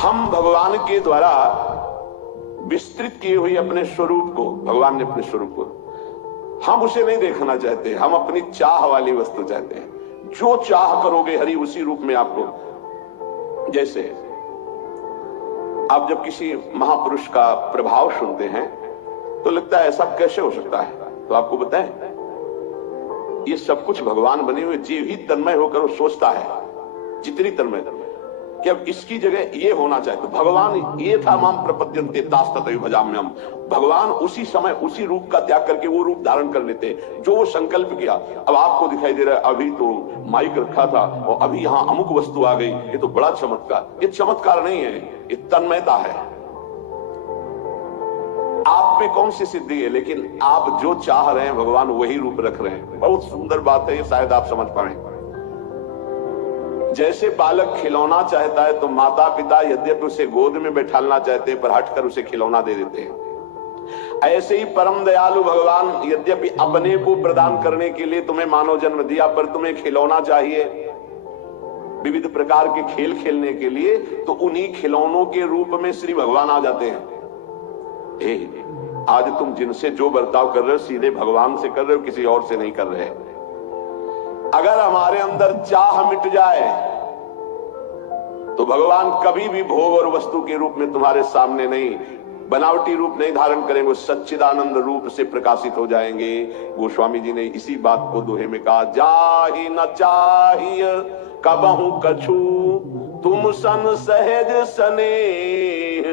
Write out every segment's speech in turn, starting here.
हम भगवान के द्वारा विस्तृत किए हुए अपने स्वरूप को, भगवान ने अपने स्वरूप को, हम उसे नहीं देखना चाहते, हम अपनी चाह वाली वस्तु चाहते हैं। जो चाह करोगे हरि उसी रूप में आपको। जैसे आप जब किसी महापुरुष का प्रभाव सुनते हैं तो लगता है ऐसा कैसे हो सकता है, तो आपको बताएं ये सब कुछ भगवान बने हुए जीव ही तन्मय होकर वो सोचता है, जितनी तन्मय कि अब इसकी जगह ये होना चाहिए। तो भगवान ये था माम प्रपद्यन्ते तास्ततैव भजाम्यहम्, भगवान उसी समय उसी रूप का त्याग करके वो रूप धारण कर लेते जो वो संकल्प किया। अब आपको दिखाई दे रहा है अभी तो माइक रखा था और अभी यहाँ अमुक वस्तु आ गई, ये तो बड़ा चमत्कार। ये चमत्कार नहीं है, ये तन्मयता है। आप में कौन सी सिद्धि है, लेकिन आप जो चाह रहे हैं भगवान वही रूप रख रहे हैं। बहुत सुंदर बात है, ये शायद आप समझ पाए। जैसे बालक खिलौना चाहता है तो माता पिता यद्यपि उसे गोद में बैठालना चाहते हैं पर हटकर उसे खिलौना दे देते हैं। ऐसे ही परम दयालु भगवान यद्यपि अपने को प्रदान करने के लिए तुम्हें मानव जन्म दिया पर तुम्हें खिलौना चाहिए विविध प्रकार के खेल खेलने के लिए, तो उन्हीं खिलौनों के रूप में श्री भगवान आ जाते हैं। आज तुम जिनसे जो बर्ताव कर रहे हो सीधे भगवान से कर रहे हो, किसी और से नहीं कर रहे। अगर हमारे अंदर चाह मिट जाए तो भगवान कभी भी भोग और वस्तु के रूप में तुम्हारे सामने नहीं, बनावटी रूप नहीं धारण करेंगे, सच्चिदानंद रूप से प्रकाशित हो जाएंगे। गोस्वामी जी ने इसी बात को दोहे में कहा, जाहि न चाहिए कबहु कछु तुम सन सहज स्नेह,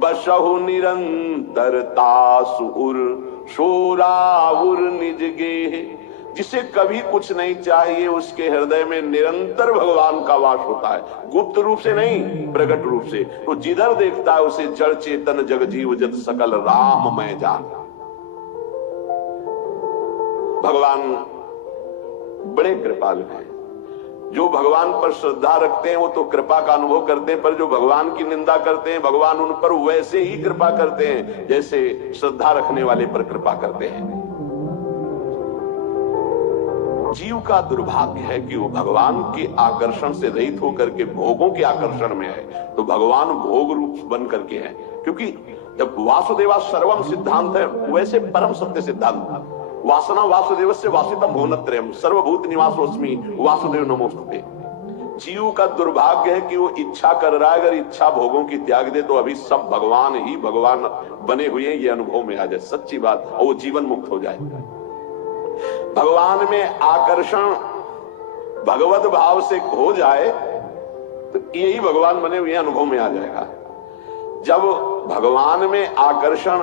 बसहु निरंतरता सुर शोराउर निज गेह। जिसे कभी कुछ नहीं चाहिए उसके हृदय में निरंतर भगवान का वास होता है, गुप्त रूप से नहीं प्रकट रूप से। तो जिधर देखता है उसे जड़ चेतन जग जीव जत सकल राम मैं जान। भगवान बड़े कृपालु हैं। जो भगवान पर श्रद्धा रखते हैं वो तो कृपा का अनुभव करते हैं, पर जो भगवान की निंदा करते हैं भगवान उन पर वैसे ही कृपा करते हैं जैसे श्रद्धा रखने वाले पर कृपा करते हैं। जीव का दुर्भाग्य है कि वो भगवान के आकर्षण से रहित होकर के भोगों के आकर्षण में है। तो भगवान भोग रूप बन करके है, क्योंकि जब वासुदेवा सर्वम सिद्धांत है वैसे परम सत्य सिद्धांत। वासना वासुदेवस्य वासितम भुवनत्रयम् सर्वभूत निवासोऽस्मि वासुदेव नमोस्तुते। जीव का दुर्भाग्य है कि वो इच्छा कर रहा है, अगर इच्छा भोगों की त्याग दे तो अभी सब भगवान ही भगवान बने हुए हैं, ये अनुभव में आ जाए सच्ची बात, और वो जीवन मुक्त हो जाए। भगवान में आकर्षण भगवत भाव से हो जाए तो यही भगवान बने हुए अनुभव में आ जाएगा। जब भगवान में आकर्षण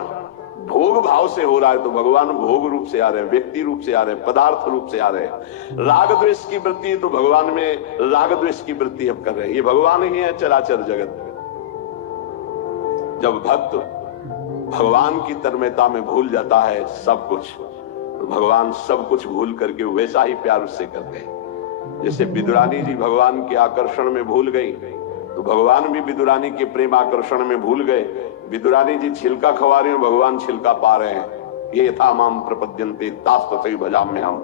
भोग भाव से हो रहा है तो भगवान भोग रूप से आ रहे हैं, व्यक्ति रूप से आ रहे हैं, पदार्थ रूप से आ रहे हैं। राग द्वेष की वृत्ति है तो भगवान में राग द्वेष की वृत्ति अब कर रहे हैं। ये भगवान ही है चराचर जगत। जब भक्त भगवान की तन्मयता में भूल जाता है सब कुछ, तो भगवान सब कुछ भूल करके वैसा ही प्यार उससे करते हैं। जैसे विदुरानी जी भगवान के आकर्षण में भूल गई तो भगवान भी विदुरानी के प्रेम आकर्षण में भूल गए। विदुरानी जी छिलका खवा रहे हैं, भगवान छिलका पा रहे हैं। ये यथा माम प्रपद्यन्ते तास्ततैव भजाम्यहम्।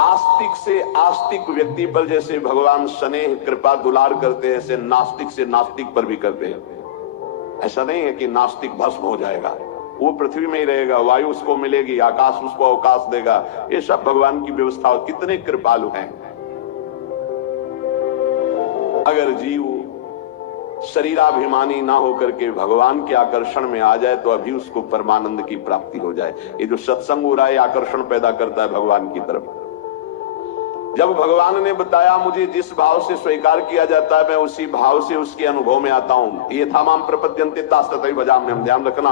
आस्तिक से आस्तिक व्यक्ति पर जैसे भगवान स्नेह कृपा दुलार करते हैं, ऐसे नास्तिक से नास्तिक पर भी करते हैं। ऐसा नहीं है कि नास्तिक भस्म हो जाएगा, वो पृथ्वी में ही रहेगा, वायु उसको मिलेगी, आकाश उसको अवकाश देगा। ये सब भगवान की व्यवस्था। कितने कृपालु हैं। अगर जीव शरीराभिमानी ना होकर के भगवान के आकर्षण में आ जाए तो अभी उसको परमानंद की प्राप्ति हो जाए। ये जो सत्संग हो रहा है आकर्षण पैदा करता है भगवान की तरफ। जब भगवान ने बताया मुझे जिस भाव से स्वीकार किया जाता है मैं उसी भाव से उसके अनुभव में आता हूं। ये था माम प्रपद्यन्ते तास्ततैव भजाम्यहम्। ध्यान रखना,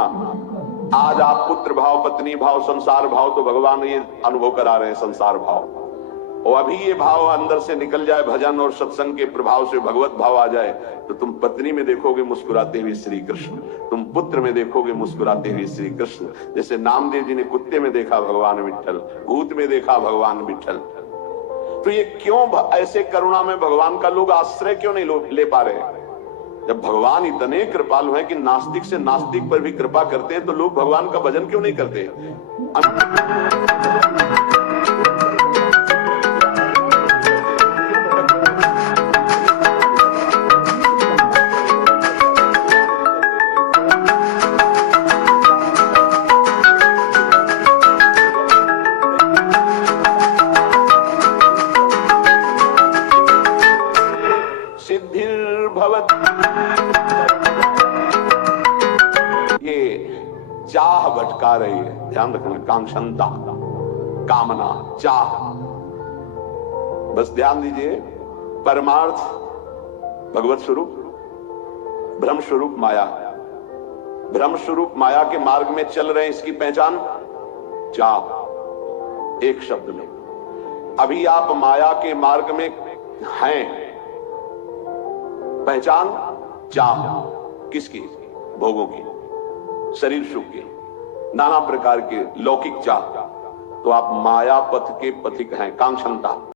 आज आप पुत्र भाव, पत्नी भाव, संसार भाव, तो भगवान ये अनुभव करा रहे हैं संसार भाव। और अभी ये भाव अंदर से निकल जाए, भजन और सत्संग के प्रभाव से भगवत भाव आ जाए, तो तुम पत्नी में देखोगे मुस्कुराते हुए श्री कृष्ण, तुम पुत्र में देखोगे मुस्कुराते हुए श्री कृष्ण। जैसे नामदेव जी ने कुत्ते में देखा भगवान विठ्ठल, भूत में देखा भगवान विठ्ठल। तो ये क्यों ऐसे करुणा में भगवान का लोग आश्रय क्यों नहीं ले पा रहे? जब भगवान इतने कृपालु हैं कि नास्तिक से नास्तिक पर भी कृपा करते हैं, तो लोग भगवान का भजन क्यों नहीं करते? भवति। ये चाह भटका रही है, ध्यान रखना, कांक्षणता, कामना, चाह। बस ध्यान दीजिए, परमार्थ भगवत स्वरूप, ब्रह्म स्वरूप माया। ब्रह्म स्वरूप माया के मार्ग में चल रहे हैं, इसकी पहचान चाह। एक शब्द में, अभी आप माया के मार्ग में हैं, पहचान चाह। किसकी? भोगों की, शरीर सुख की, नाना प्रकार के लौकिक चाह। तो आप माया पथ के पथिक हैं, कांक्षणता।